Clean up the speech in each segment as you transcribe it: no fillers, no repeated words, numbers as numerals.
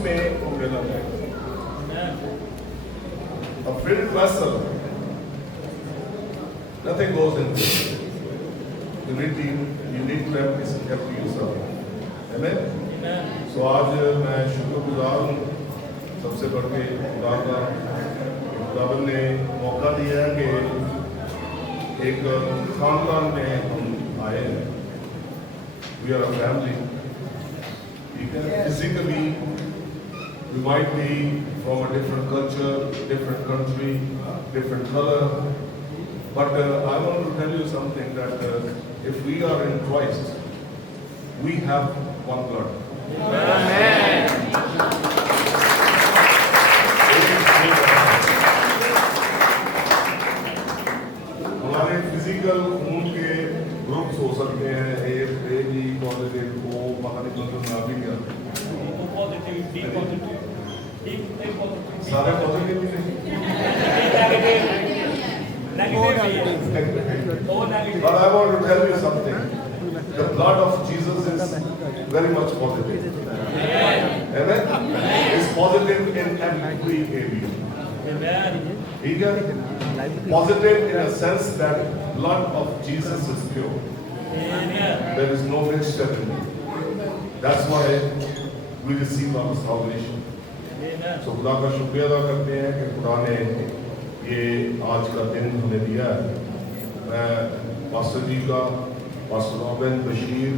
उसमें वो मिला जाएगा। A filled vessel, nothing goes into it. You need to empty yourself. Amen? So आज मैं शुक्रगुजार हूँ सबसे बढ़ के खुदा का, खुदावन ने मौका दिया है कि एक खानदान में हम आए हैं। We are a family. Physically, we might be from a different culture, different country, different color. But I want to tell you something that if we are in Christ, we have one blood. Amen. हमारे physical खून के groups हो सकते हैं, A B positive, ओ बाहर निकल ना भी गया सारे positive But I want to tell you something. The blood of Jesus is very much positive. Amen? It's positive in every area. ठीक है? Positive in a sense that blood of Jesus is pure. There is no mixture in it. That's why we receive our salvation. So खुदा का शुक्रिया अदा करते हैं कि खुदा ने ये आज का दिन हमें दिया है। मैं पास्टर जी का, पास्टर रॉबिन, बशीर,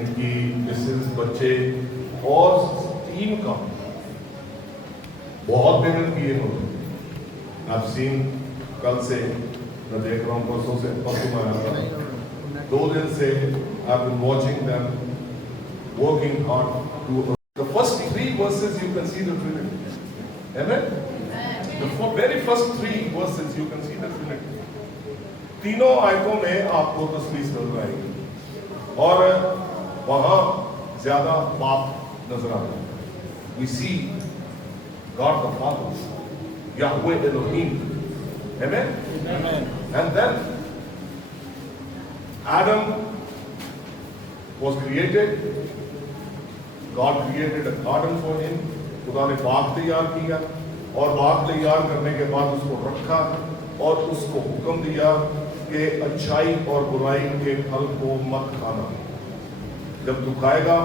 इनकी मिसेस, बच्चे और टीम का बहुत मेहनत किए उन्होंने। I've seen कल से मैं देख रहा हूँ, परसों से परसों में आया था, 2 दिन से I've been watching them working hard to the first 3 verses you can see the Trinity. Amen? The very first 3 verses you can see the Trinity. तीनों आयतों में आपको तस्वीर नजर आएगी और वहां ज्यादा पाप नजर आता है। We see God the Father, Yahweh Elohim. Amen? Amen. And then Adam was created. God created a garden for him. खुदा ने बाग तैयार किया और बाग तैयार करने के बाद उसको रखा और उसको हुक्म दिया कि अच्छाई और बुराई के फल को मत खाना। जब तू खाएगा,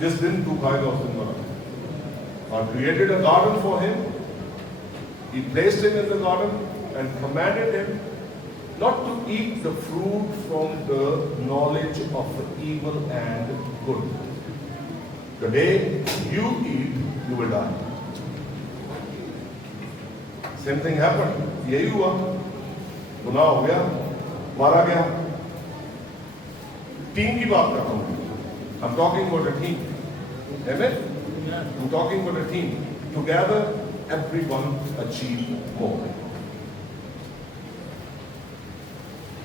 जिस दिन तू खाएगा उस दिन मरना। God created a garden for him. He placed him in the garden and commanded him not to eat the fruit from the knowledge of the evil and good. The day you eat, you will die. Same thing happened. यही हुआ, गुनाह हो गया, मारा गया। Team की बात कर रहा हूँ। I'm talking about a team. Amen? I'm talking about a team. Together, everyone achieved more.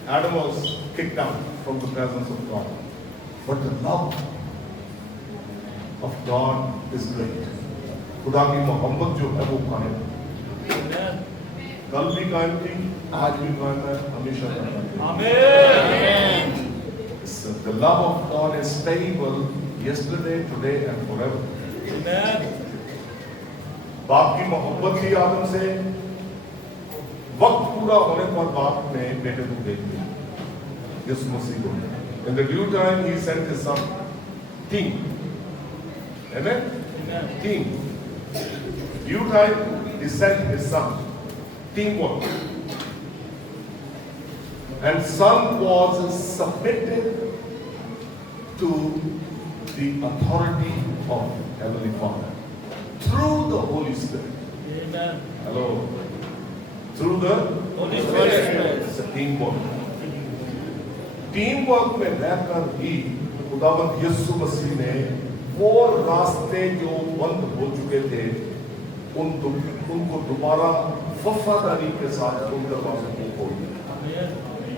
Adam was kicked out from the presence of God. But the love of God is great. खुदा की मोहब्बत जो है वो कायम है। कल भी कायम थी, आज भी कायम है, हमेशा कायम है। The love of God is stable yesterday, today and forever. बाप की मोहब्बत थी आदम से, वक्त पूरा होने पर बाप ने बेटे को भेज दिया, यीशु मसीह को। In the due time he sent his son. Team. Amen? Team. Due time he sent his son. Teamwork. And son was submitted to the authority of Heavenly Father through the Holy Spirit. Amen. Hello. Through the Holy Spirit. It's a teamwork. Teamwork में रहकर भी खुदावंद यीशु मसीह ने वो रास्ते जो बंद हो चुके थे उनको दोबारा वफादारी के साथ उन दरवाजे को खोल।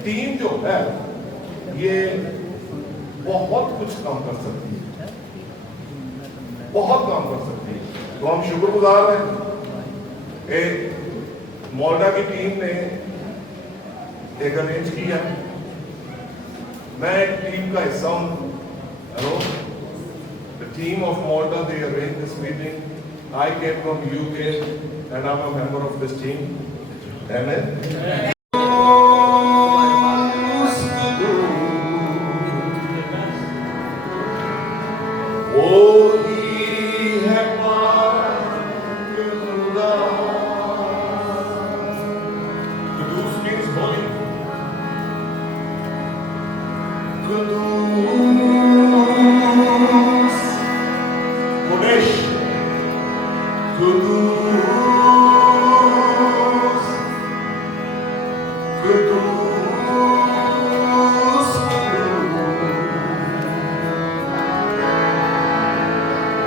टीम जो है ये बहुत कुछ काम कर सकती है, बहुत काम कर सकती है। तो हम शुक्रगुजार हैं। मोल्डा की टीम ने एक अरेंज किया, मैं एक टीम का हिस्सा हूँ। हेलो, द टीम ऑफ मोल्डा they arrange this meeting. I came from UK and I'm a member of this team. Amen. Oh, he had Kudus means holy. Kudus, Kodesh, Kudus, Kudus,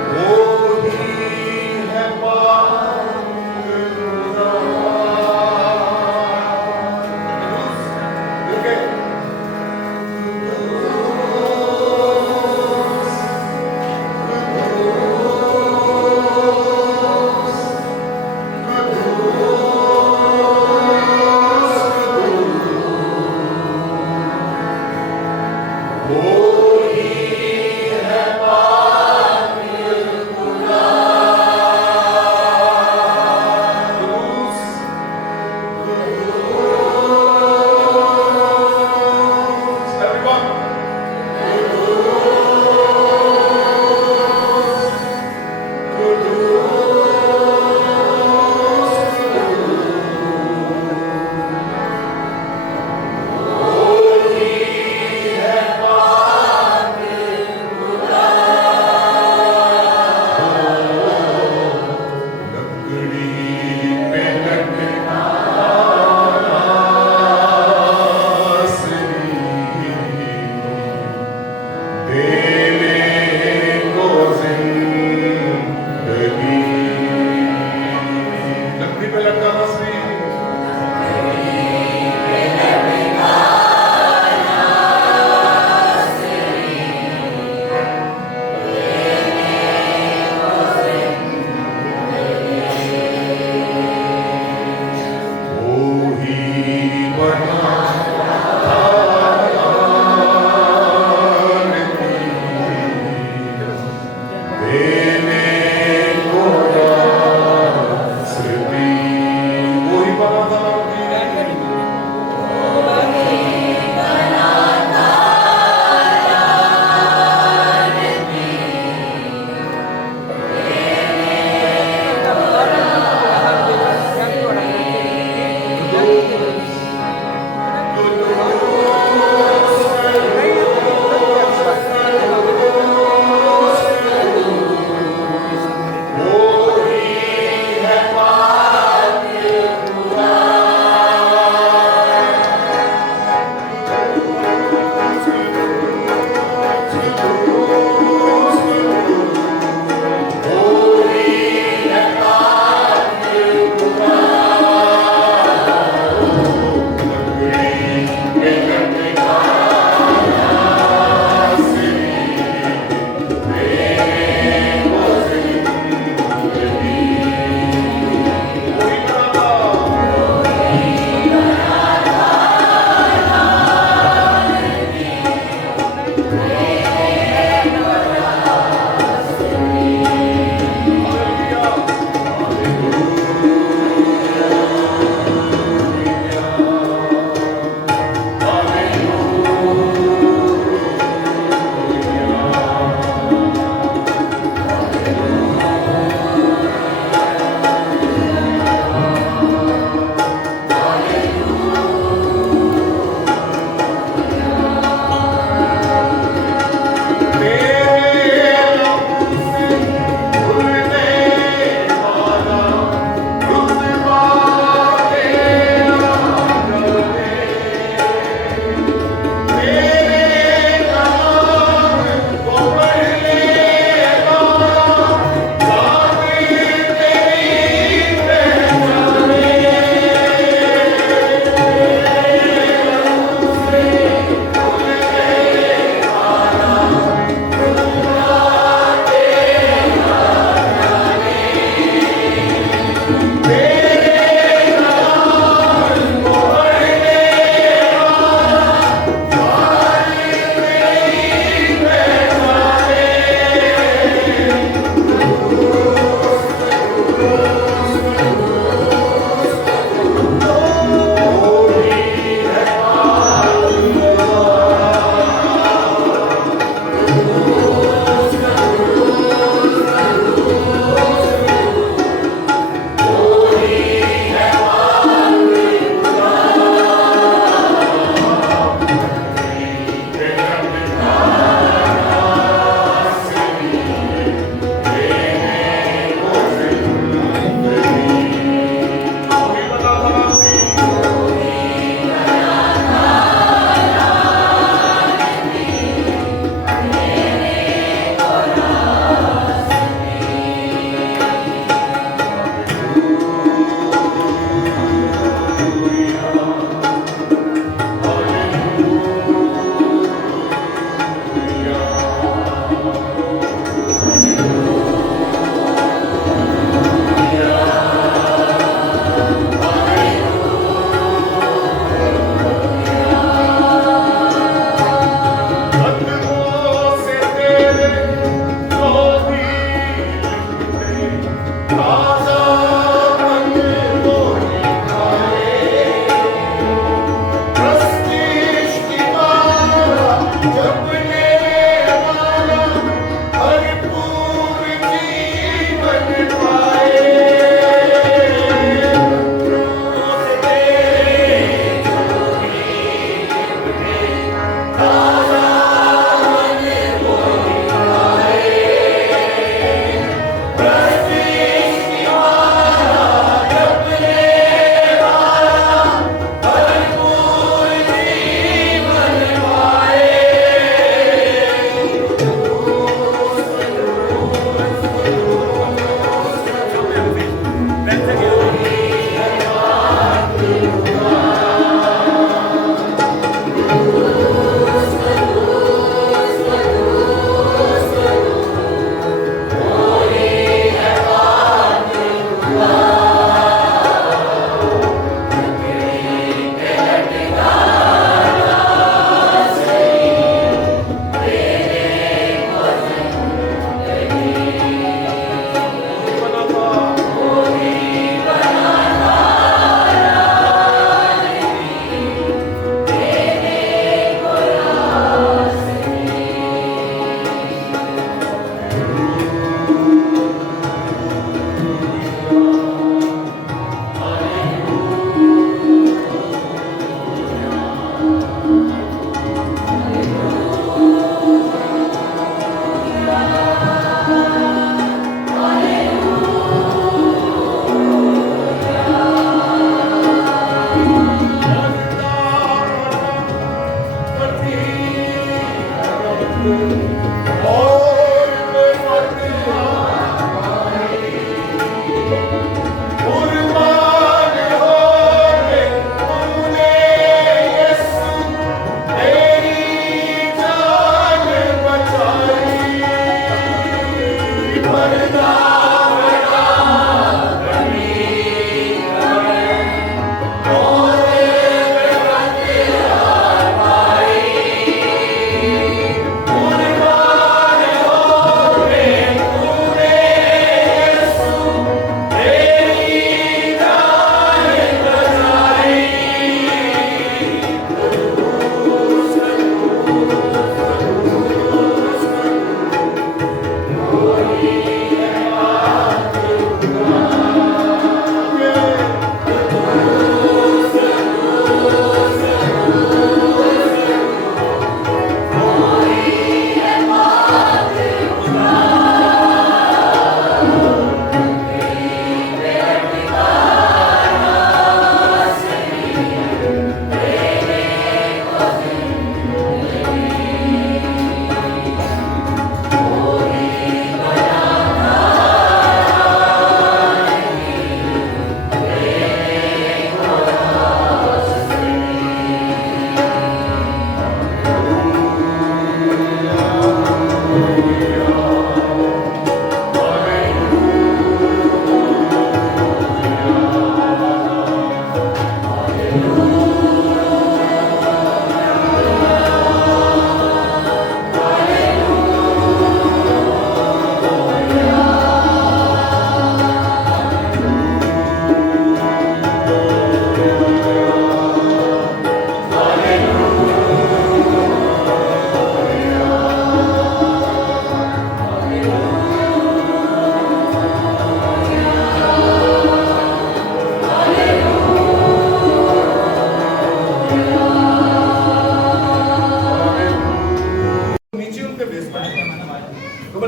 oh, he had okay.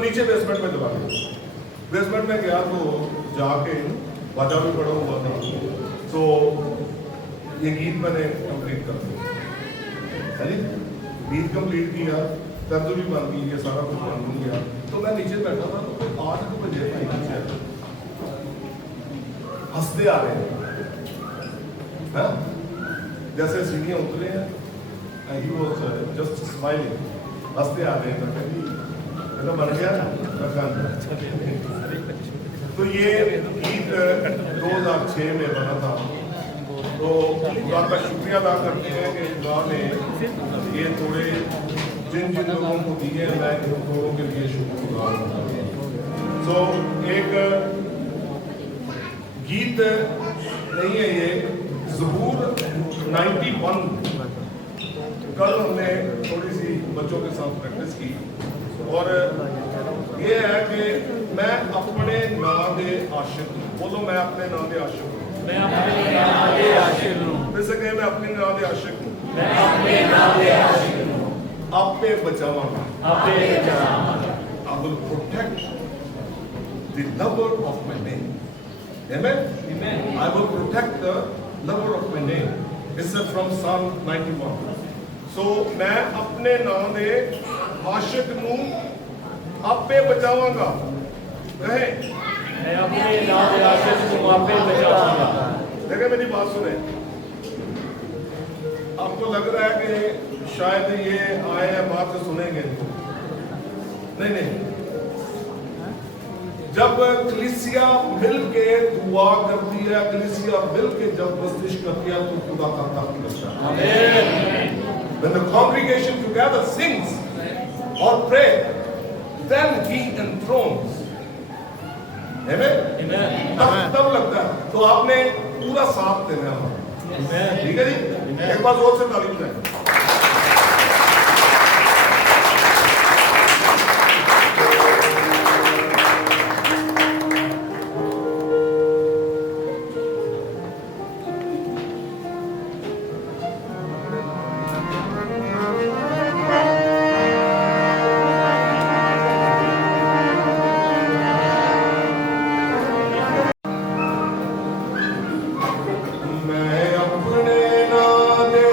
नीचे basement में चला गया। Basement में गया तो जाके बाजा भी पड़ा हुआ था, तो ये गीत मैंने कंप्लीट कर दिया। गीत कंप्लीट किया, तर्ज भी बन गई, ये सारा कुछ बन गया। तो मैं नीचे बैठा था, तो कोई 8 बजे नीचे हंसते आ रहे हैं, जैसे सीढ़ियाँ उतरे हैं, ही वाज जस्ट स्माइलिंग, हंसते आ रहे हैं। तो बन गया ना। तो ये गीत 2006 में बना था। तो खुदा का शुक्रिया अदा करते हैं कि खुदा ने ये थोड़े जिन जिन लोगों को दिए, मैं इन लोगों के लिए शुक्रगुजार हूँ। तो एक गीत नहीं है ये, ज़बूर 91। कल हमने थोड़ी सी बच्चों के साथ प्रैक्टिस की, और ये है कि मैं अपने नाम दे आशिक हूं। बोलो, मैं अपने नाम दे आशिक हूं। मैं अपने नाम दे आशिक हूं। फिर से कहें, मैं अपने नाम दे आशिक हूं। मैं अपने नाम दे आशिक हूं। आपे बचावांगा, आपे बचावांगा। I will protect the lover of my name. Amen. Amen. I will protect the lover of my name. It's from Psalm 91. So मैं अपने नाम दे आशिक नूं आपे बचावांगा। कहे, मैं अपने नाम दे आशिक नूं आपे बचावांगा। देखिए, मेरी बात सुने। आपको लग रहा है कि शायद ये आए हैं बात से सुनेंगे, नहीं। जब कलीसिया मिल के दुआ करती है, कलीसिया मिल के जब बस्तिश करती है, तो खुदा का ताक़त करता है। आमीन। When the congregation together sings or pray, then he enthrones. Amen. Amen. तब लगता है। तो आपने पूरा साथ देना है। ठीक है जी? एक बार जोर से ताली बजाएं। मैं अपने नाम दे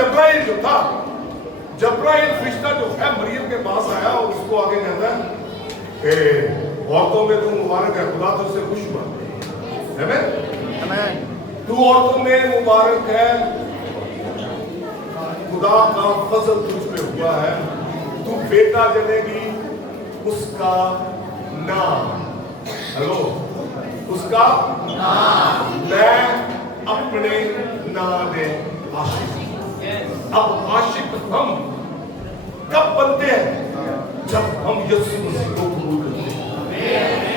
जब्राइल जो था, जब्राइल फरिश्ता जो है मरियम के पास आया और उसको आगे कहता है कि औरतों में तू मुबारक है, खुदा तुझसे खुश हुआ। आमीन। तू औरतों में मुबारक है, खुदा का फजल तुझ पे हुआ है, तू बेटा जनेगी, उसका नाम, हेलो, उसका नाम मैं अपने नाम में आशिक। अब आशिक हम कब बनते हैं? जब हम यीशु मसीह को कबूल करते हैं।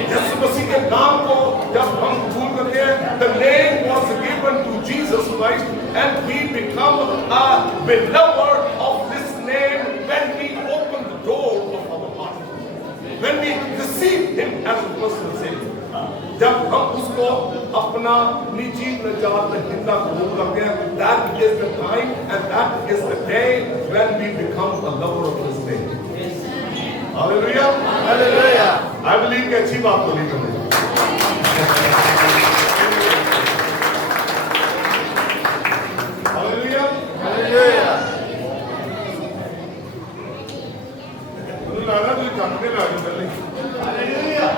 यीशु मसीह के नाम को जब हम कबूल करते हैं, the name was given to Jesus Christ and we become a believer of this name when we open the door of our heart, when we receive him as a personal savior। जब हम उसको अपना निजी नजात दहिंदा कबूल करते हैं, that is the time and that is the day when we become a lover of his name। Hallelujah, hallelujah। I believe कि अच्छी बात बोली तुमने। Hallelujah, hallelujah। तुमने लाना तुझे काटने लगा पहले। Hallelujah।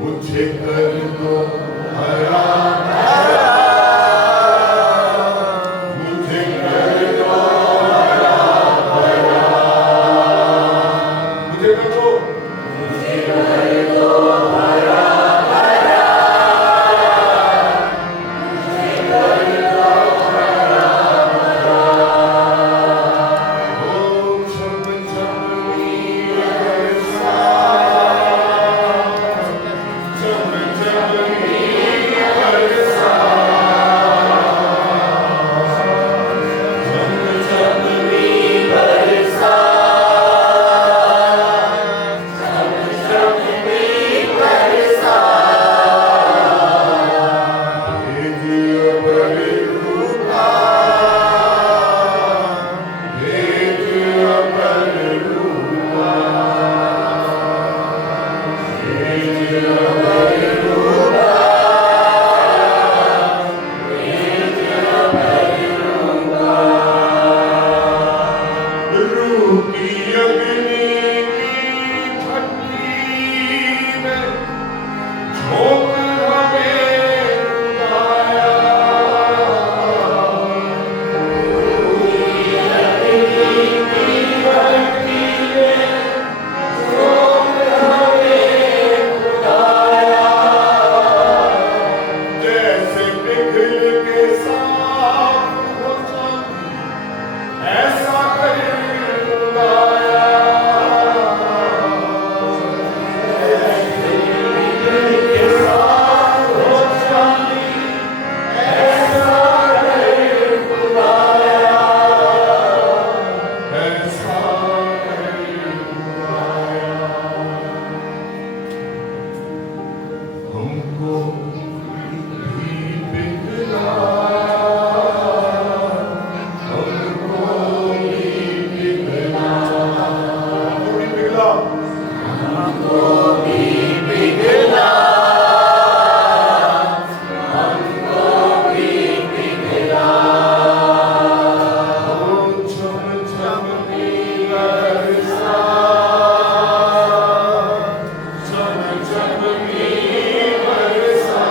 मुझे कर दो हरा मुझे कर दो हरा भरा मुझे कर दो हरा भरा मुझे कर दो हरा भरा ओ छम छमी बरसा छम छमी बरसा छम छमी बरसा छम छमी बरसा हे जियो बड़े रूपा हे जियो बड़े रूपा हे जियो बड़े रूपा हे जियो बड़े रूपा रूह की अग्नि की भट्टी में झोंक हमें उड़ाया रूह की अग्नि की भट्टी में झोंक हमें उड़ाया जैसे पिघल के साफ हो चांदी ऐसा कर उड़ाया जैसे पिघल के साफ हो चांदी ऐसा कर उड़ाया ऐसा कर उड़ाया हमको भी पिघला हमको भी पिघला हमको भी पिघला हमको भी पिघला हमको भी पिघला छम छमी बरसा छम छमी बरसा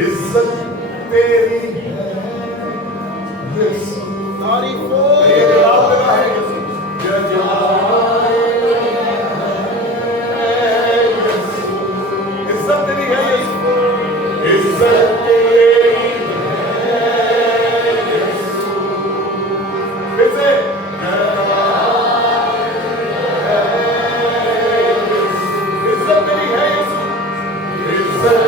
इज्जत तेरी है यीशु, तारीफ हो ये जलाल तेरा है यीशु, ये जलाल है यीशु, इज्जत तेरी है यीशु, इज्जत तेरी है यीशु, फिर से इज्जत तेरी है यीशु, इज्जत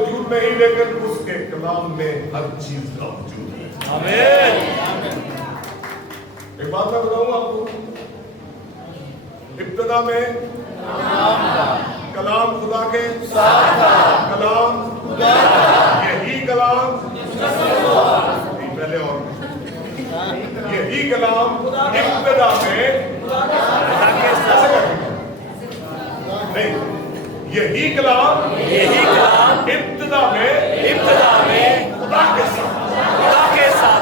वजूद नहीं, लेकिन उसके कलाम में हर चीज का वजूद है। आमीन। एक बात मैं बताऊं आपको, इब्तिदा में कलाम खुदा के साथ था, कलाम खुदा था, यही कलाम पहले और यही कलाम इब्तिदा में नहीं, यही कलाम इब्तिदा में खुदा के साथ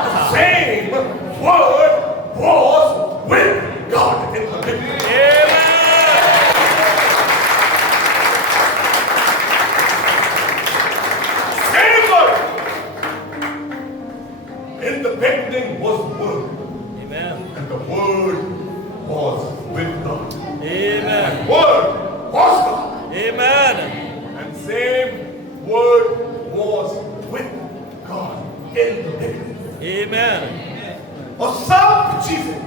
था। Same word was with God in the beginning. Same word. In the beginning was word. Amen. And the word was with God. Amen. Word was God. Amen. And same word was with God in the beginning. Amen. और सब चीजें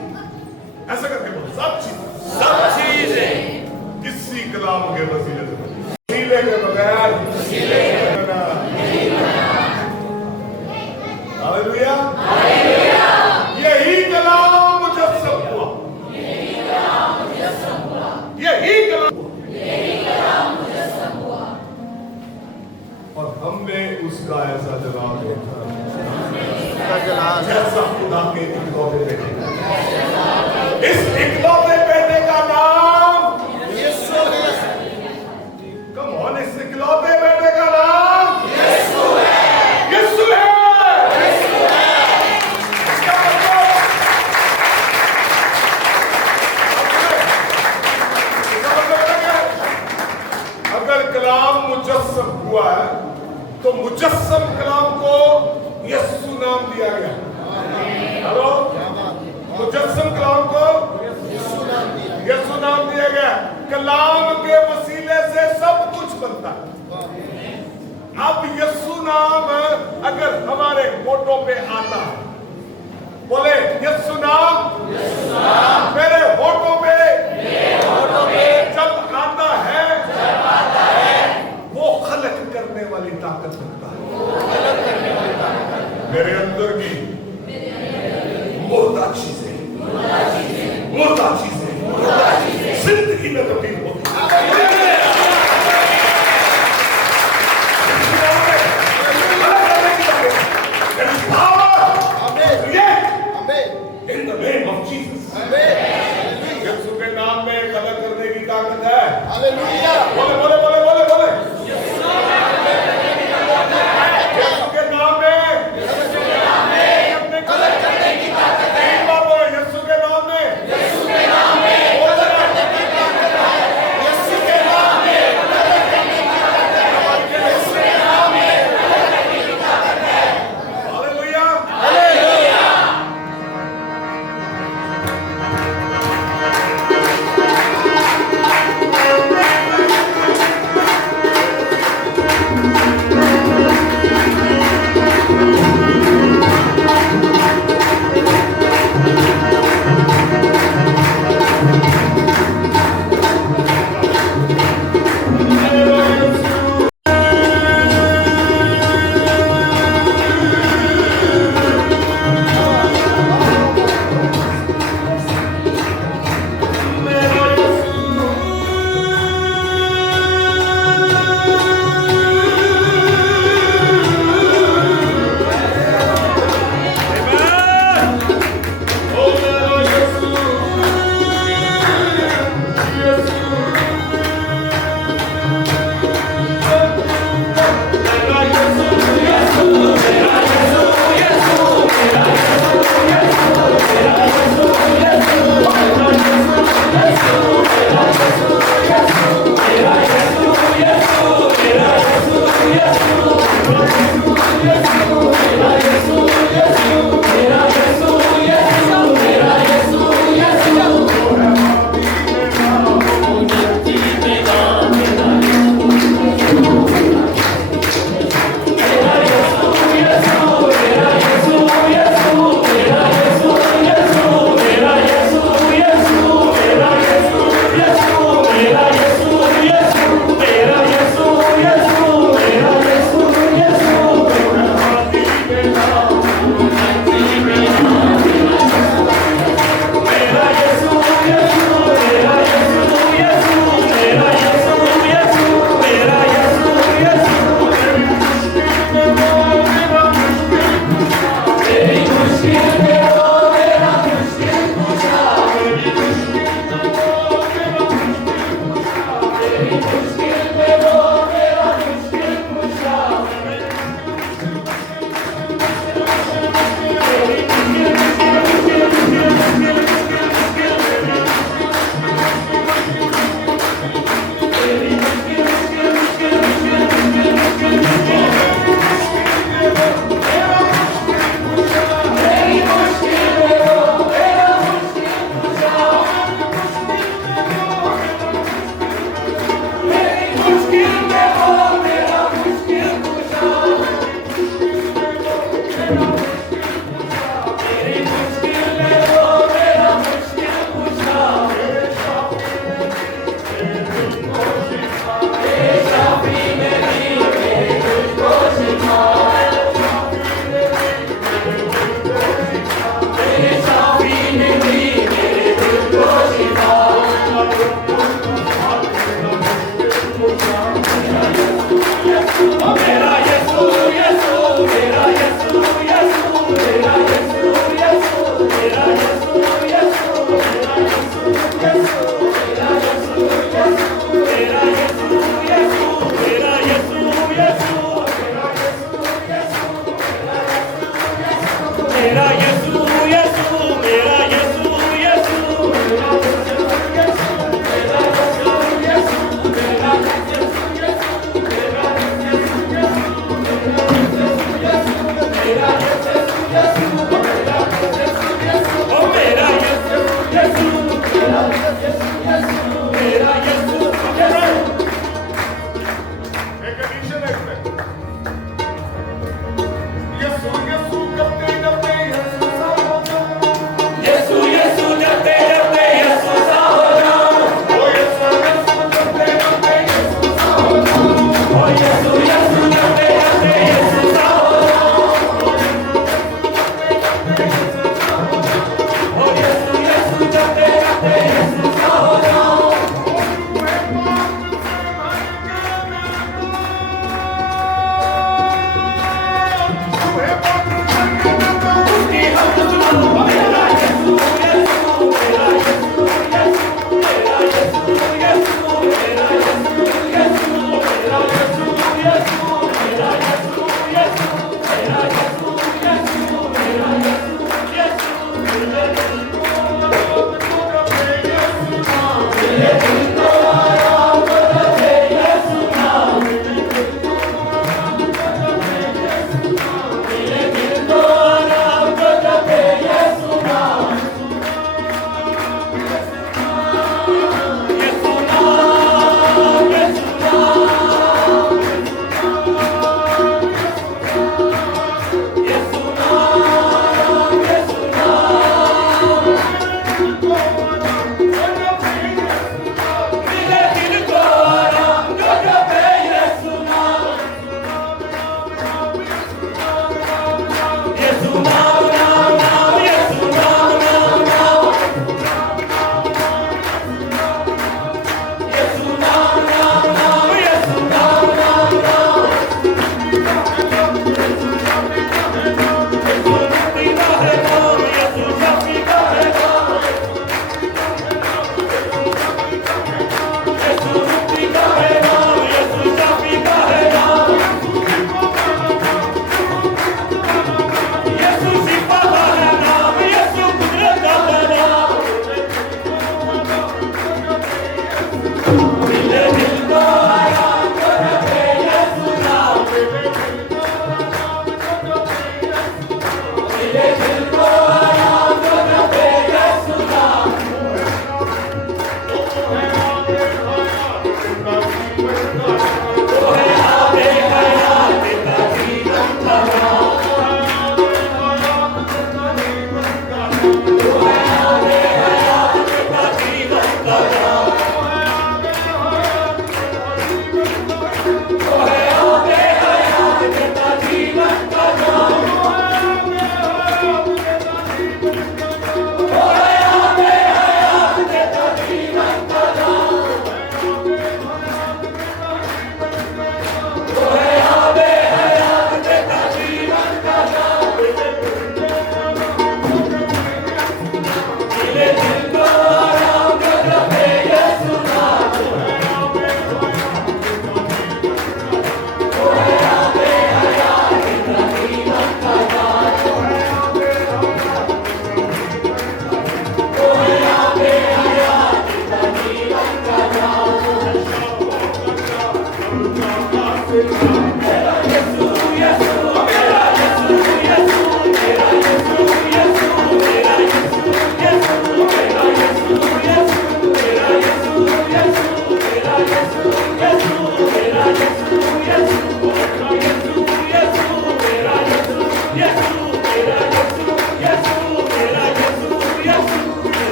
ऐसा करके बोलो, सब चीजें इसी कलाम के वसीले से बनी। वसीले के बगैर हालेलुया, यही कलाम मुजस्सम हुआ, यही कलाम हुआ, और हमने उसका ऐसा जवाब देखा जैसा खुदा के इकलौते बेटे का। इस इकलौते बेटे का नाम यीशु है। कम ऑन, इस इकलौते बेटे का नाम यीशु है। यीशु है। इसका मतलब अगर कलाम मुजस्सम हुआ है तो मुजस्सम कलाम को यीशु नाम दिया गया। हेलो, मुजस्सम कलाम को यीशु नाम दिया गया। कलाम के वसीले से सब कुछ बनता है। अब यीशु नाम अगर हमारे होठों पे आता है, बोले यीशु नाम मेरे होठों पे जब आता है, वो खलक करने वाली ताकत रखता है। मेरे अंदर की मुर्दा चीजें जिंदगी में तब्दील होती हैं। There is power to create in the name of Jesus. यीशु के नाम में खलक करने की ताकत है। हालेलुया। बोले बोले बोले बोले बोले। यीशु के नाम में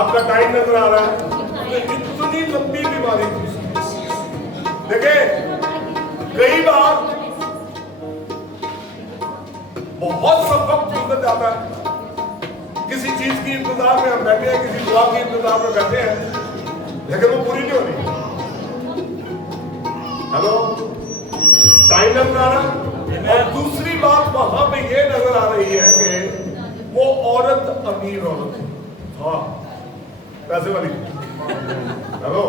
आपका टाइम नजर आ रहा है, इतनी लंबी बीमारी थी। देखिए कई बार बहुत सब वक्त गुजर जाता है, किसी चीज की इंतजार में हम बैठे हैं, किसी दुआ की इंतजार में बैठे हैं, लेकिन वो पूरी नहीं हो रही। हेलो, टाइम नजर आ रहा है। और दूसरी बात वहां पे ये नजर आ रही है कि वो औरत अमीर औरत है, हाँ पैसे वाली। हेलो,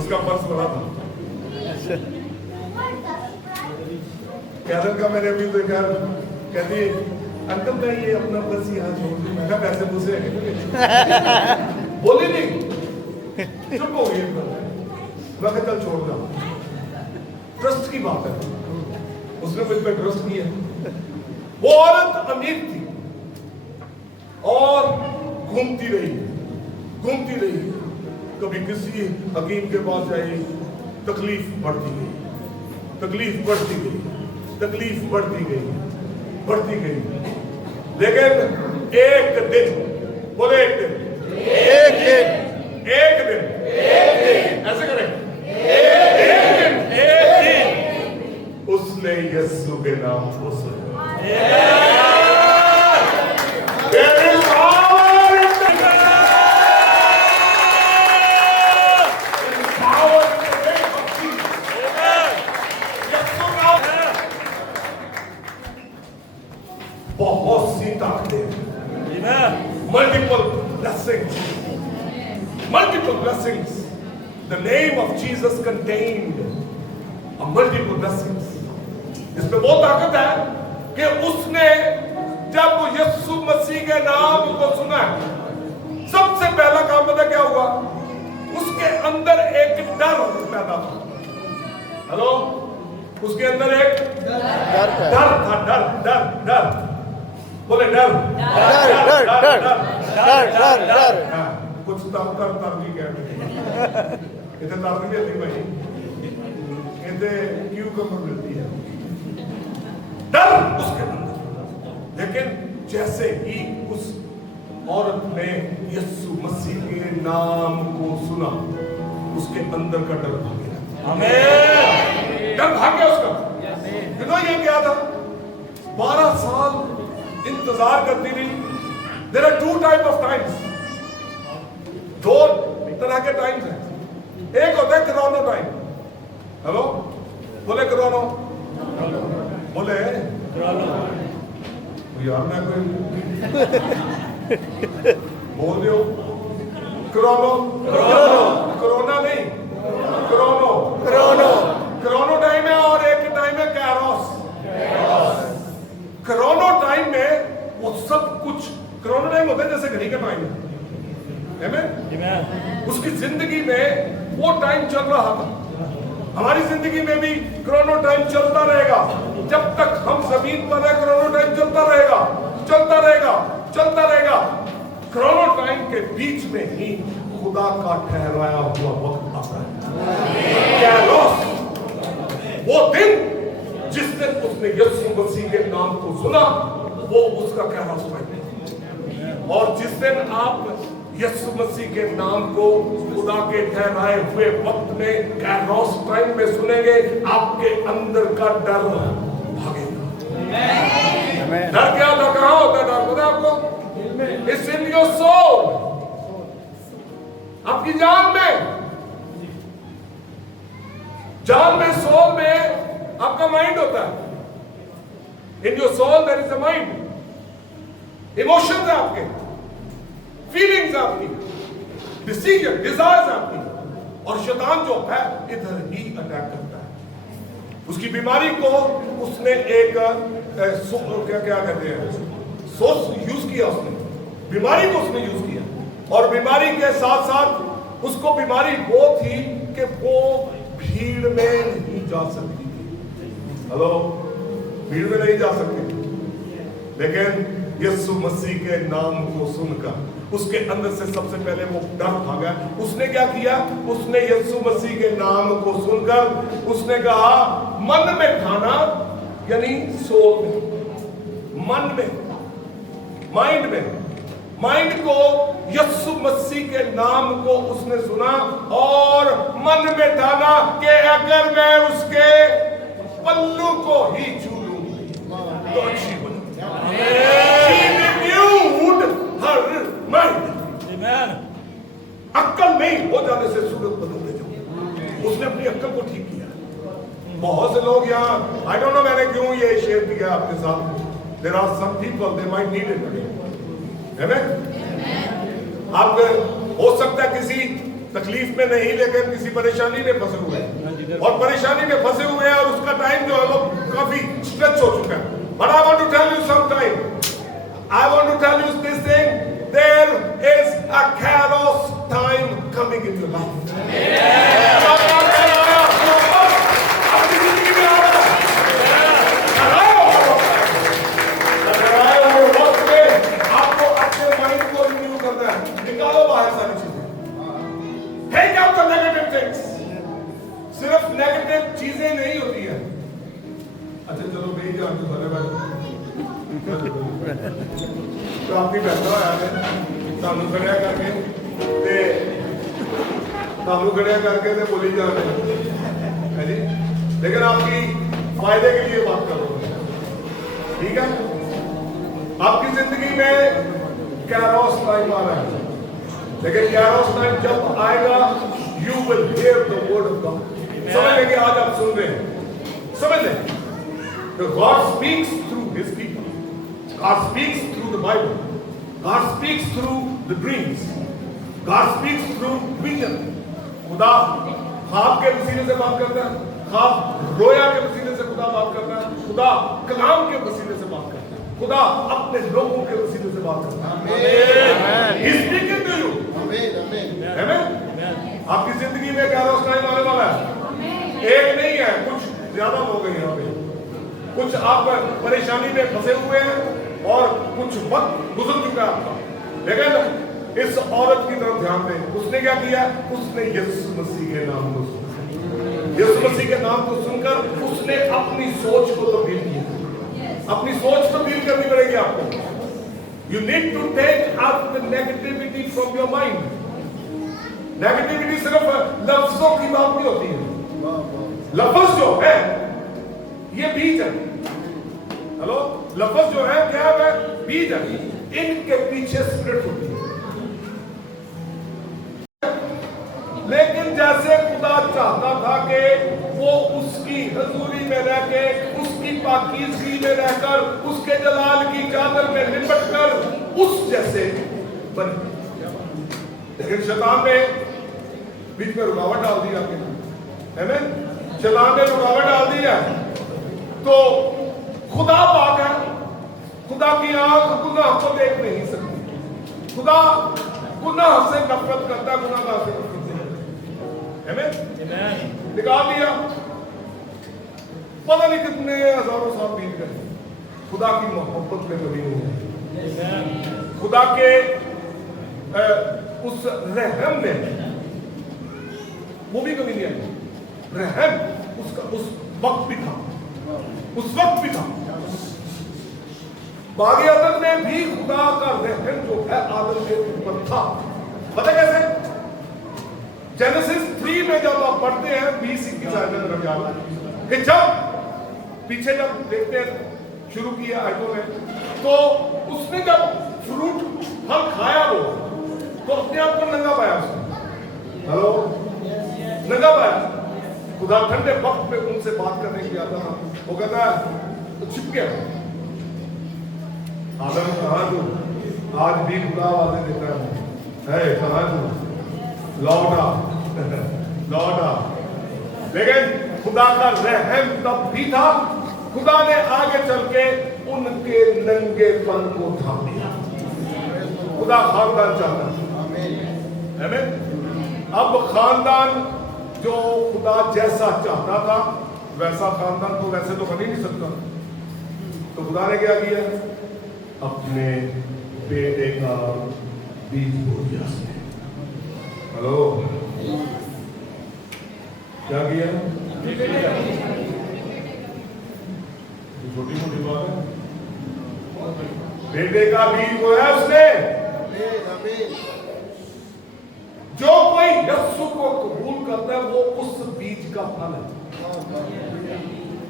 उसका पर्स बड़ा था। कैदर का मैंने अभी देखा, कहती अंकल मैं ये अपना पर्स यहाँ छोड़ दूं। मैं कहा पैसे पूछे बोली नहीं, चुप हो गई। मैं कहा चल छोड़ दो, ट्रस्ट की बात है, उसने मुझ पर ट्रस्ट किया। वो औरत अमीर थी और घूमती रही, कभी किसी हकीम के पास जाए, तकलीफ बढ़ती गई, तकलीफ बढ़ती गई। लेकिन एक दिन, बोले एक दिन, ऐसे करें, एक दिन उसने यीशु के नाम को सुना। बहुत सी ताकतें, multiple blessings. The name of Jesus contained a multiple blessings. इसमें वो ताकत है कि उसने जब यीशु मसीह के नाम को सुना, सबसे पहला काम पता क्या हुआ? उसके अंदर एक डर पैदा था। हेलो, उसके अंदर एक डर था, डर बोले डर। कुछ तरजी कहते इतने तरज नहीं मिलती भाई, कहते क्यों कमर मिलती है, डर उसके अंदर। लेकिन जैसे ही उस औरत ने यीशु मसीह के नाम को सुना, उसके अंदर का डर भाग गया। आमीन। डर भाग गया उसका। तो ये क्या था? 12 साल इंतजार करती रही। There are 2 type of times, 2 तरह के टाइम्स हैं। एक होता है क्रोनो टाइम। हेलो, बोले क्रोनो, बोले यार मैं कोई बोल रहे हो। कोरोना नहीं, क्रोनो टाइम है और एक टाइम है कैरोस। क्रोनो टाइम में वो सब कुछ, क्रोनो टाइम होता है जैसे घड़ी का टाइम है, उसकी जिंदगी में वो टाइम चल रहा था। हमारी जिंदगी में भी क्रोनो टाइम चलता रहेगा। जब तक हम जमीन पर है, क्रोनो टाइम चलता रहेगा। क्रोनो टाइम के बीच में ही खुदा का ठहराया हुआ वक्त आता है, कैरोस। वो दिन जिस दिन उसने यीशु मसीह के नाम को सुना, वो उसका कैरोस टाइम है। और जिस दिन आप यीशु मसीह के नाम को खुदा के ठहराए हुए वक्त में कैरोस टाइम में सुनेंगे, आपके अंदर का डर भागेगा। डर क्या होता, कहां होता है डर? पता है आपको? इट्स इन योर सोल, आपकी जान में सोल में आपका माइंड होता है। In your soul there is a mind. Emotions है आपके, फीलिंग्स आपकी, डिसीजन, डिजायर्स आपकी। और शैतान जो है इधर ही अटैक करता है। उसकी बीमारी को उसने एक क्या कहते हैं, सोर्स यूज किया। उसने बीमारी को उसने यूज किया, और बीमारी के साथ साथ उसको बीमारी वो थी कि वो भीड़ में नहीं जा सकती थी। हेलो, भीड़ में नहीं जा सकती थी। लेकिन यीशु मसीह के नाम को सुनकर उसके अंदर से सबसे पहले वो डर भागा। उसने क्या किया? उसने यीशु मसीह के नाम को सुनकर उसने कहा, मन में ठाना, यानी सोल में, मन में, माइंड को, यीशु मसीह के नाम को उसने सुना और मन में ठाना कि अगर मैं उसके पल्लू को ही छू लूं तो अच्छी बन। She renewed her mind. Amen. अक्कल नहीं हो जाने से सूरत बदल दे जाओ। उसने अपनी अक्कल को ठीक किया। बहुत से लोग यहाँ, I don't know मैंने क्यों ये शेयर किया आपके साथ। There are some people they might need it again. Amen? आप हो सकता है किसी तकलीफ में नहीं, लेकिन किसी परेशानी में फंसे हुए हैं और परेशानी में फंसे हुए हैं और उसका टाइम जो है वो काफी स्ट्रेच हो चुका है। But I want to tell you sometime, I want to tell you this thing, there is a kairos time coming in your life. आपकी जिंदगी में आ रहा है। आपको अपने माइंड को रिन्यू करना है। निकालो बाहर सारी चीजें। Take out the negative things. सिर्फ नेगेटिव चीजें नहीं होती है। अच्छा चलो भेज जाओ तो सारे भाई तो आपकी बैठा होया है सानू खड़िया करके ते सानू खड़िया करके ते बोली जा रहे है जी, लेकिन आपकी फायदे के लिए बात कर रहा हूँ, ठीक है। आपकी जिंदगी में कैरोस टाइम आ रहा है, लेकिन कैरोस टाइम जब आएगा you will hear the word of God. समझ लेंगे, आज आप सुन रहे हैं, समझ लेंगे। God speaks through His people. God speaks through the Bible. God speaks through the dreams. God speaks through vision. खुदा ख्वाब के वसीले से बात करता है, ख्वाब रोया के वसीले से खुदा बात करता है, खुदा कलाम के वसीले से बात करता है, खुदा अपने लोगों के वसीले से बात करता है। Amen. He is speaking to you. Amen. Amen. आपकी जिंदगी में कैरोस टाइम आने वाला है। एक नहीं है, कुछ ज्यादा लोग हैं यहाँ पे। कुछ आप परेशानी में फंसे हुए हैं और कुछ वक्त गुजर चुका है आपका, लेकिन इस औरत की तरफ ध्यान दें। उसने क्या किया? उसने यीशु मसीह के नाम को सुना। यीशु मसीह के नाम को सुनकर उसने अपनी सोच को तब्दील किया। अपनी सोच तब्दील करनी पड़ेगी आपको। You need to take out the negativity from your mind. Negativity सिर्फ लफ्जों की बात नहीं होती है। लफ्ज जो है ये बीज है। हेलो, लफ्ज जो है क्या है? बीज है। इनके पीछे स्पिरिट होती है। लेकिन जैसे खुदा चाहता था कि वो उसकी हजूरी में रह के, उसकी पाकीज़गी में रहकर, उसके जलाल की चादर में लिपट कर उस जैसे बने, लेकिन शैतान ने बीच में रुकावट डाल दी आपके। आमीन। शैतान ने रुकावट डाल दी है। तो खुदा पाक है, खुदा की आंख गुनाह को देख नहीं सकती। खुदा गुनाह से नफरत करता, गुनाहगार से नफरत नहीं करता। आमीन। निकाल दिया, पता नहीं कितने हजारों साल बीत गए, खुदा की मोहब्बत में कभी नहीं है। खुदा के उस रहम में वो भी कभी नहीं आई। रहम उसका उस वक्त भी था, उस वक्त भी था। बागे अदन में भी खुदा का रहम जो है आदम के ऊपर था। पता कैसे? जेनेसिस 3 में जब आप पढ़ते हैं 20-21 आयत में रखा कि जब पीछे जब देखते हैं शुरू किया आयतों में, तो उसने जब फ्रूट फल खाया वो तो अपने आप को नंगा पाया उसने। हेलो, नंगा पाया। खुदा ठंडे वक्त में उनसे बात करने के लिए आता था। वो कहता है तो छिप गया। आदम कहाँ तू? आज भी खुदा आवाज़ें देता है कहाँ तू? लौटा लौटा। लेकिन खुदा का रहम तब भी था। खुदा ने आगे चल के उनके नंगेपन को थाम दिया। खुदा खानदान चाहता है। आमीन। अब खानदान जो खुदा जैसा चाहता था वैसा खानदान तो वैसे तो बन ही नहीं सकता। तो खुदा ने क्या किया? अपने बेटे का बीज बो दिया। हेलो, क्या किया? छोटी मोटी बात है। बेटे का बीज बोया उसने जो कोई यीशु को कबूल करता है वो उस बीज का फल है।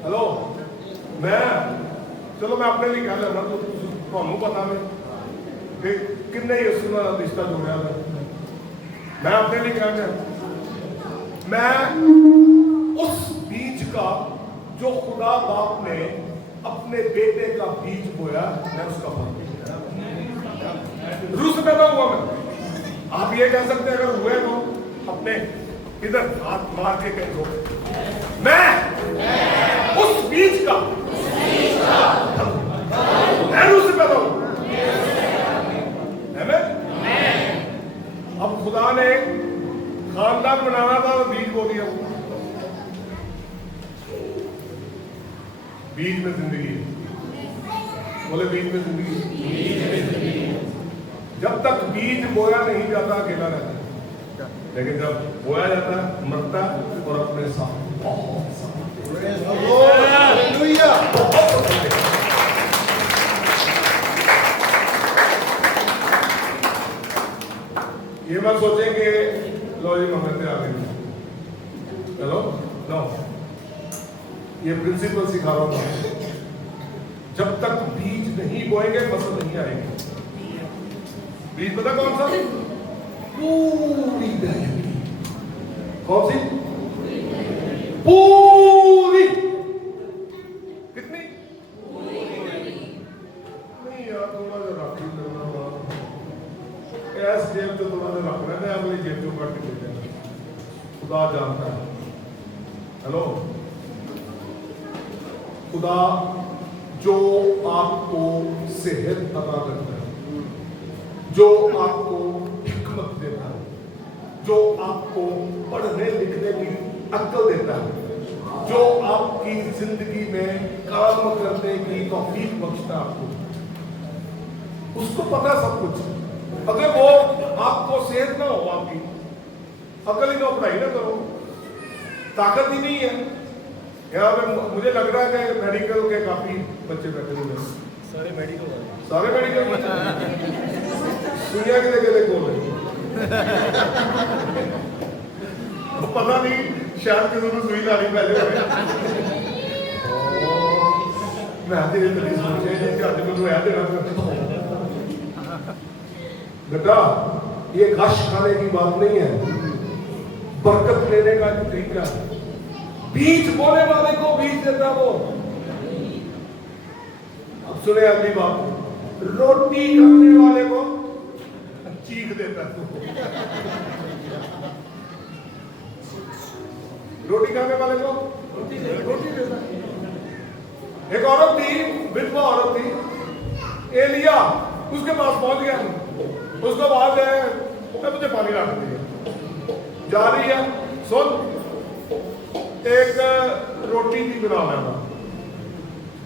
हेलो, चलो मैं अपने लिए कह लेना, तो ਤੁਹਾਨੂੰ पता नहीं कि किन्ने यीशु का रिश्ता जोड़ा है। मैं अपने लिए कहना, मैं उस बीज का जो खुदा बाप ने अपने बेटे का बीज बोया, मैं उसका फल रूह से पैदा हुआ मैं। आप ये कह सकते हैं अगर हुए तो अपने इधर हाथ मार के कह दो, मैं उस बीज का मैं रूह से पैदा हूं। अब खुदा ने खानदान बनाना था तो बीज बो दिया। बीज में जिंदगी है, बोले बीज में जिंदगी। जब तक बीज बोया नहीं जाता अकेला रहता है, लेकिन जब बोया जाता है मरता है और अपने साथ बहुत ये मत सोचें कि लो जी मंगलते आ गए। हेलो, नो, ये प्रिंसिपल सिखा रहा हूं। जब तक बीज नहीं बोएंगे फसल नहीं आएगी। बीज पता कौन सा? पूरी दही। कौन सी? पूरी। कितनी? नहीं यार, थोड़ा सा राखी करना ऐस जेब तो थोड़ा सा रखना है, अगली जेब जो कट के देना, खुदा जानता है। हेलो, खुदा जो आपको सेहत अता करता है, जो आपको हिकमत देता है, जो आपको पढ़ने लिखने की अक्ल देता है, जो आपकी जिंदगी में काम करने की तौफीक बख्शता है आपको, उसको पता सब कुछ। अगर वो आपको सेहत ना हो, आपकी अकल ही ना, पढ़ाई ना करो, ताकत ही नहीं है। यहाँ पे मुझे लग रहा है कि मेडिकल के काफी बच्चे बैठे हुए हैं। सारे मेडिकल सुनिया के लेके देखो पता नहीं, शायद किसी को सुई लानी पहले मैं तेरे तरी सोचे आज मैं याद देना बेटा, ये घास खाने की बात नहीं है, बरकत लेने का एक तरीका है। बीज बोने वाले को बीज देता वो। अब सुने अगली बात, रोटी खाने वाले को चीख देता है। रोटी खाने वाले को रोटी देता है। एक औरत थी, विधवा औरत थी, एलिया उसके पास पहुंच गया, उसको बात है मुझे पानी ला दीजिए। जा रही है, सुन, एक रोटी भी बनाना था।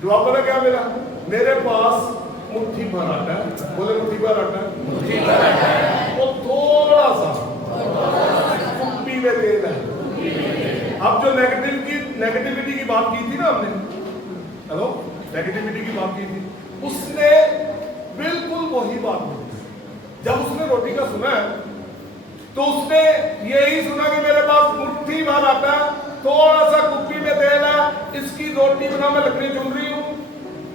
जवाब बोला क्या मिला? मेरे पास मुट्ठी भर आटा है। बोले मुट्ठी भर आटा है, वो थोड़ा सा कुप्पी में तेल है। अब जो नेगेटिविटी की बात की थी ना हमने, हेलो, नेगेटिविटी की बात की थी, उसने बिल्कुल वही बात बोली। जब उसने रोटी का सुना है तो उसने यही सुना कि मेरे पास मुट्ठी भर आटा है, थोड़ा सा कुप्पी में तेल है, इसकी रोटी बना, मैं लकड़ी चुन रही हूं,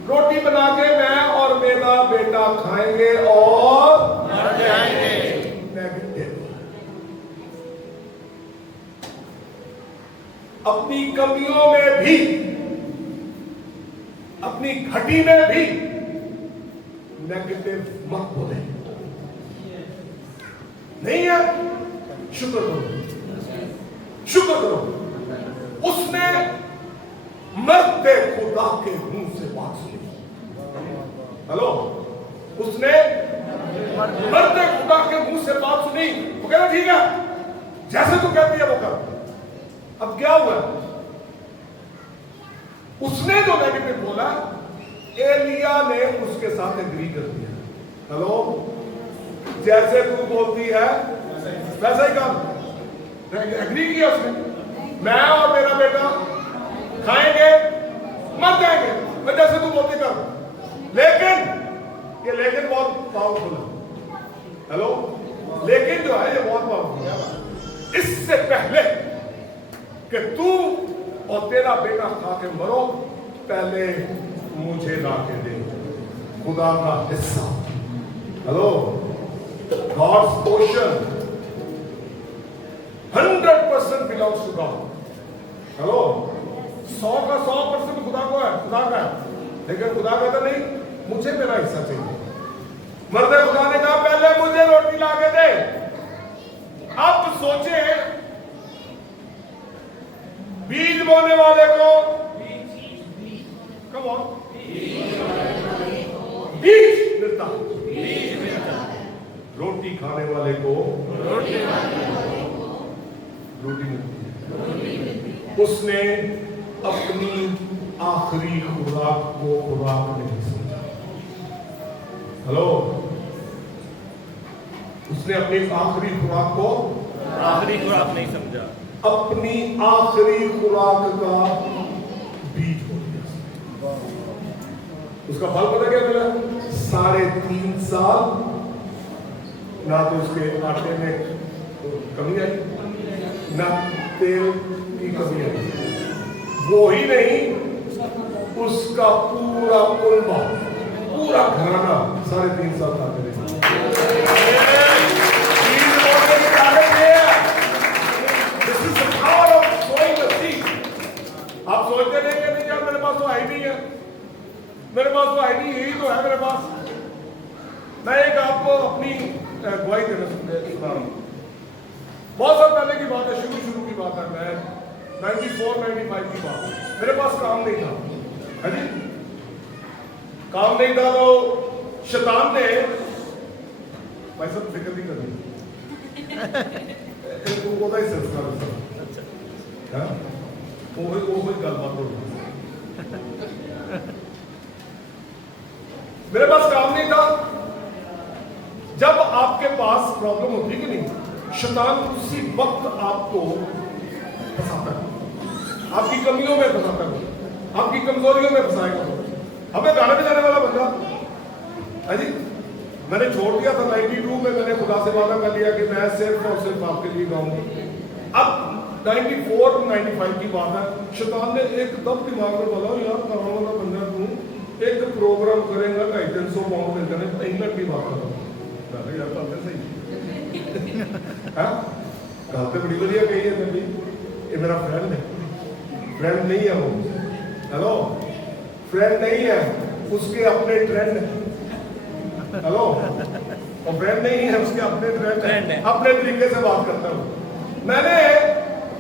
रोटी बना के मैं और मेरा बेटा खाएंगे और मर जाएंगे। अपनी कमियों में भी, अपनी घटी में भी नेगेटिव मत बोले। नहीं है, शुक्र करो, शुक्र करो। उसने मरते खुदा के मुंह से बात सुनी। हेलो, उसने मरते खुदा के मुंह से बात सुनी। वो कहना ठीक है, जैसे तू कहती है वो कर। अब क्या हुआ? उसने जो नेगेटिव बोला, एलिया ने उसके साथ एग्री कर दिया। हेलो, जैसे तू बोलती है वैसा ही काम, एग्री किया उसने। मैं और मेरा बेटा खाएंगे, मर जाएंगे, मैं जैसे तू बोलती कर। लेकिन ये लेकिन बहुत पावरफुल है। हेलो, लेकिन जो है ये बहुत पावरफुल है। इससे पहले कि तू और तेरा बेटा खा के मरो, पहले मुझे ला के दे, खुदा का हिस्सा। Hello, God's portion 100% belongs to God. Hello, 100 का 100% खुदा को है, खुदा का है। लेकिन खुदा कहता नहीं, मुझे मेरा हिस्सा चाहिए। मर्दे खुदा ने कहा पहले मुझे रोटी ला के दे। अब सोचे, बीज बोने वाले को कम ऑन बीज मिलता, रोटी खाने वाले को रोटी मिलती। उसने अपनी आखिरी खुराक को खुराक नहीं समझा। हेलो, उसने अपनी आखिरी खुराक को आखिरी खुराक नहीं समझा, अपनी आखिरी खुराक का बीज हो गया। उसका फल पता क्या मिला? 3.5 साल ना तो उसके आटे में कमी आई, ना तेल की कमी आई। वो ही नहीं, उसका पूरा कुलबा, पूरा घराना 3.5 साल खाते रहे। आप सोचते नहीं कि नहीं यार मेरे पास तो आई नहीं है, मेरे पास तो आई नहीं, यही तो है मेरे पास। मैं एक आपको अपनी गवाही देना सुना रहा हूँ। बहुत साल पहले की बात है, शुरू की बात है। मैं 94-95 की बात है। मेरे पास काम नहीं था, है जी, काम नहीं था। तो शैतान ने, भाई सब फिक्र नहीं करनी, ਉਹਦਾ ਹੀ ਸੰਸਕਾਰ है, वो गलबात हो। मेरे पास काम नहीं था। जब आपके पास प्रॉब्लम होती कि नहीं, शैतान उसी वक्त आपको फंसाता है, आपकी कमियों में फंसाता है, आपकी कमजोरियों में फंसाएगा। हमें गाने बजाने वाला बंदा है जी, मैंने छोड़ दिया था 92 में। मैंने खुदा से वादा कर लिया कि मैं सिर्फ और सिर्फ आपके लिए गाऊंगा। अब 94-95 की बात है। शैतान ने एकदम दिमाग में बोला, यार गाँव वाला बंदा तू एक प्रोग्राम करेगा 250 पाउंड मिलते हैं, इंग्लैंड की बात कर यार तो सही है। गल तो बड़ी बढ़िया कही है मेरी, ये मेरा फ्रेंड है। फ्रेंड नहीं है वो, हेलो, फ्रेंड नहीं है, उसके अपने ट्रेंड है। हेलो, और फ्रेंड नहीं है, उसके अपने ट्रेंड है, अपने तरीके से बात करता हूँ।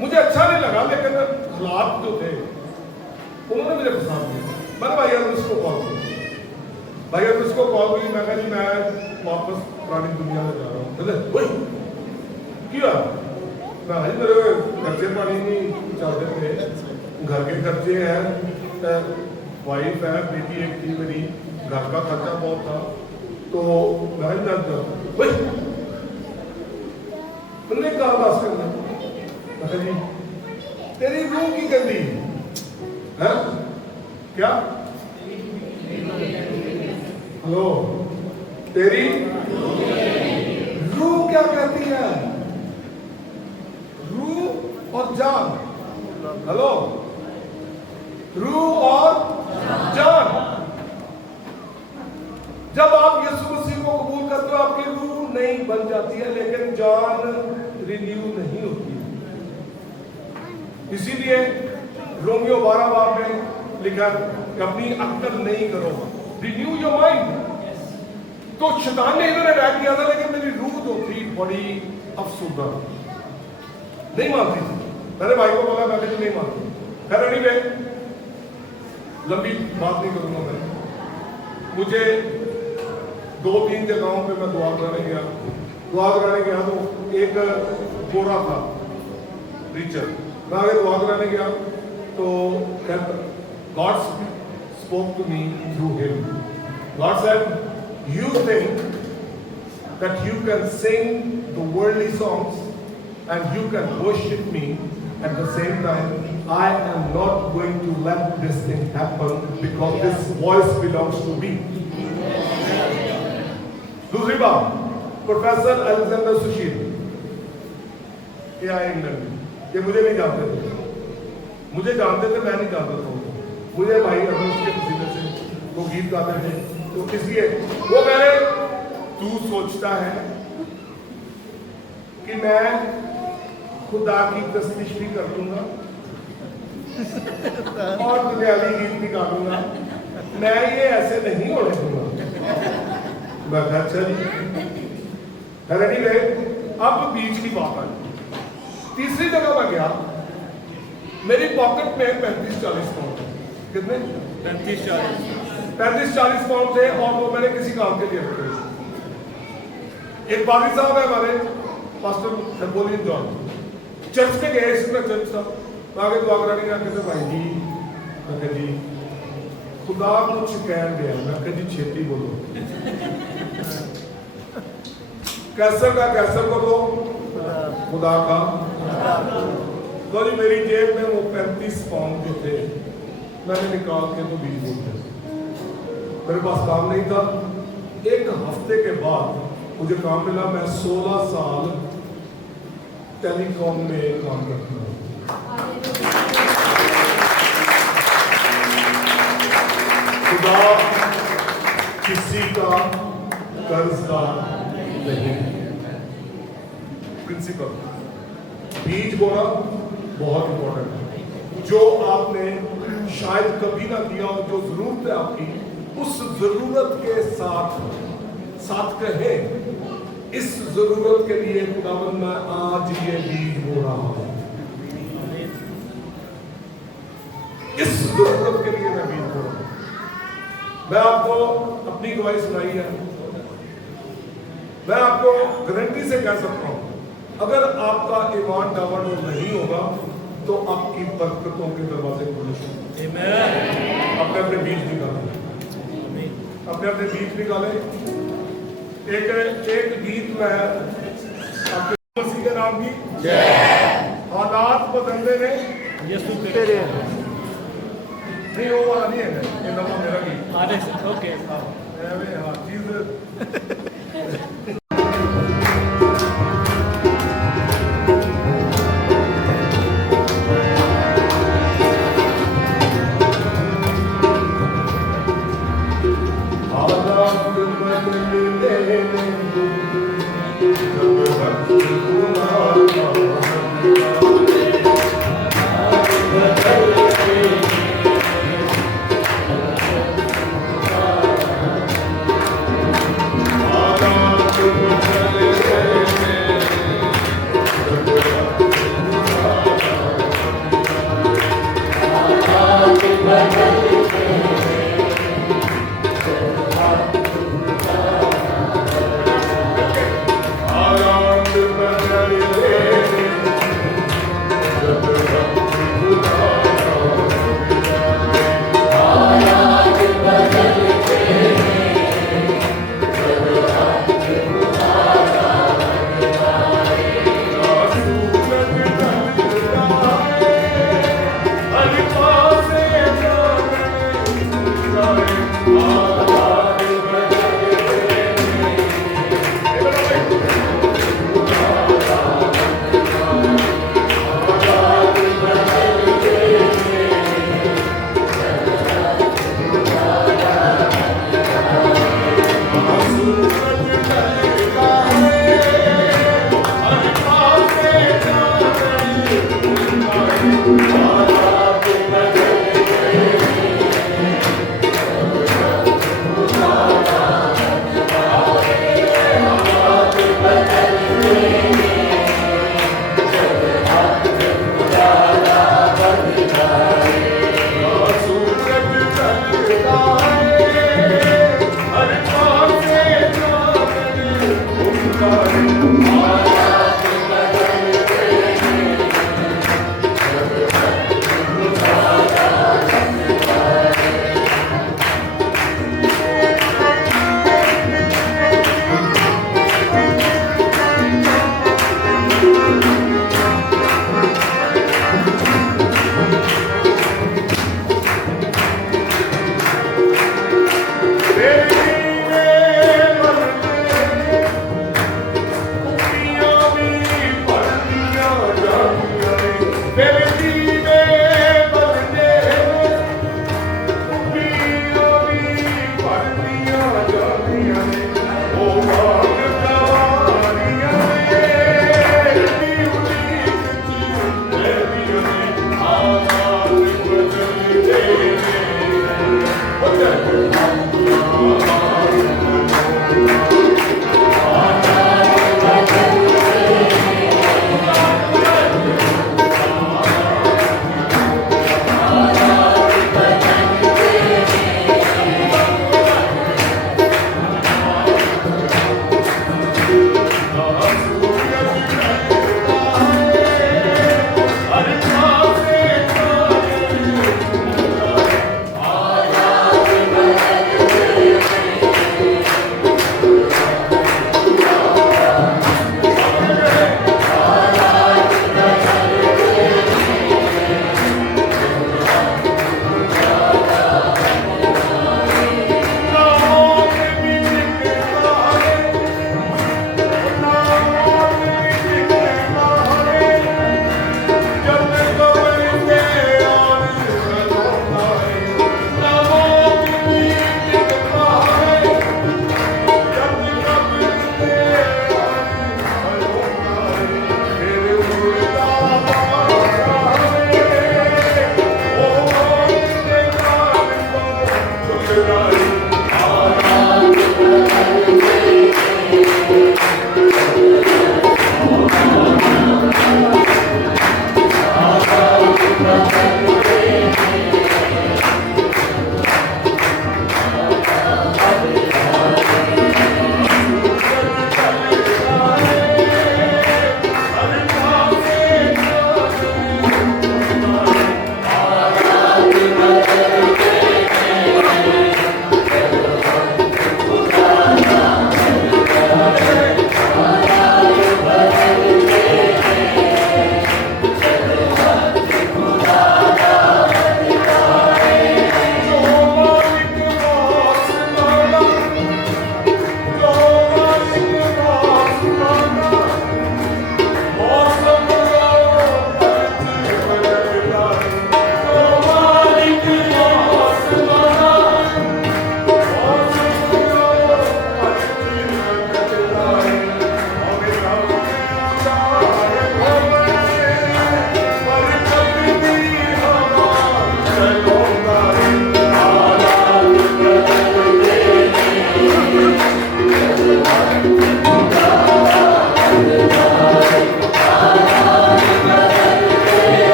मुझे अच्छा नहीं लगा, लेकिन हालात जो थे उन्होंने मुझे पसंद किया। मैंने भाई यार उसको कॉल की, भाई यार उसको कॉल की। मैं कहा जी मैं वापस पुरानी दुनिया में जा रहा हूँ। बोले क्या? मैं भाई मेरे खर्चे पानी नहीं चलते थे, घर के खर्चे हैं, वाइफ है, बेटी एक थी मेरी, घर का खर्चा बहुत था। तो मैं तुमने कहा बात करना, जी तेरी रूह की गंदी है क्या? हेलो, तेरी रूह क्या कहती है? रूह और जान। हेलो, रूह और जान। जब आप यीशु मसीह को कबूल करते हो, आपकी रूह नहीं बन जाती है, लेकिन जान रिन्यू नहीं होती। इसीलिए रोमियो 12 में लिखा कि अपनी अक्ल नहीं करो, रिन्यू योर माइंड। तो शैतान ने इधर अटैक किया था, लेकिन मेरी रूह जो थी बड़ी अफसुर्दा, नहीं मानती थी। मैंने भाई को बोला, मैं नहीं मानती। खैर एनीवे, लंबी बात नहीं करूंगा मैं। मुझे 2-3 जगहों पे मैं दुआ कराने गया तो एक गोरा था प्रीचर, मैं आगे दुआ कराने गया तो God spoke to me through him. God said you think that you can sing the worldly songs and you can worship me at the same time. I am not going to let this thing happen because this voice belongs to me. दूसरी बात, professor Alexander सुशील, ये आए England में। ये मुझे नहीं जानते थे, मुझे जानते थे, मैं नहीं जानता था उनको। मुझे भाई अभी उसके पसीने से वो गीत गाते थे, तो इसलिए वो कह रहे तू सोचता है कि मैं खुदा की तस्वीर भी कर लूंगा और दुनियावी गीत भी गा लूंगा, मैं ये ऐसे नहीं होने दूंगा। मैं अच्छा जी रेडी गए। अब बीच की बात आई, तीसरी जगह मैं गया, मेरी पॉकेट में 35-40 पाउंड। कितने? 35-40 पाउंड थे, और वो मैंने किसी काम के लिए रखे। एक बागी साहब है हमारे, पास्टर नेपोलियन जॉन, चर्च में गए, इसमें चर्च था, आगे दुआ कराने का कहते भाई जी, मैं कह जी खुदा कुछ कह गया, मैं कह जी छेती बोलो, कैसर का कैसर को दो, खुदा का। तो जी मेरी जेब में वो 35 पाउंड जो थे मैंने निकाल के तो बीच बोल दिया। मेरे पास काम नहीं था। एक हफ्ते के बाद मुझे काम मिला। मैं 16 साल टेलीकॉम में काम करता हूँ। खुदा किसी का कर्जदार नहीं। प्रिंसिपल बीज बोना बहुत इंपॉर्टेंट है। जो आपने शायद कभी ना किया हो, जो जरूरत है आपकी, उस जरूरत के साथ कहे इस जरूरत के लिए खुदावंद मैं आज ये बीज बो रहा हूं, इस जरूरत के लिए मैं बीज बो रहा हूं। मैं आपको अपनी गवाही सुनाई है। मैं आपको गारंटी से कह सकता हूं, अगर आपका ईमान डावाडोल नहीं होगा तो आपकी बरकतों के दरवाजे खुले। अपने अपने बीज निकाले, अपने अपने बीज निकाले। एक गीत में आपके मसीह के नाम की हालात बदलने ने यीशु तेरे नहीं, वो वाला नहीं है, ये नवा मेरा गीत। ओके हाँ चीज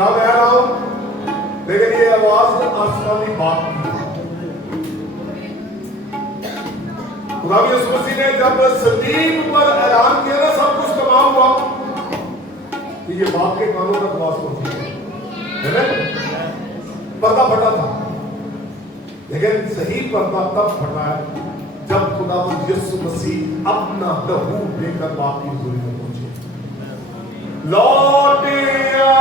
यहाँ मैं आ रहा हूं, लेकिन ये आवाज आसमानी बात की। खुदा यीशु मसीह ने जब सलीब पर ऐलान किया ना, सब कुछ तमाम हुआ, कि ये बाप के कानों तक आवाज पहुंची है ना। पर्दा फटा था, लेकिन सही पर्दा तब फटा है जब खुदा यीशु मसीह अपना लहू लेकर बाप की हुजूरी में पहुंचे। लौट आ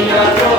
Maria,